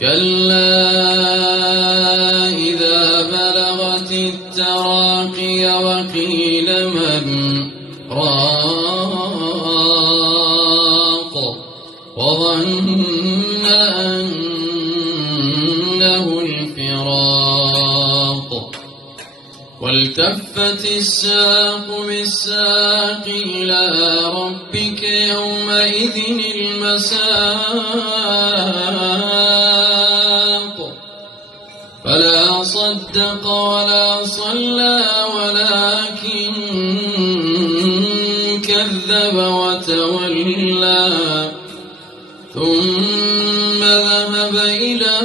كلا إذا بلغت التراقي وقيل من راق وظن أنه الفراق والتفت الساق بالساق إلى ربك يومئذ المساق فلا صدق ولا صلى ولكن كذب وتولى ثم ذهب إلى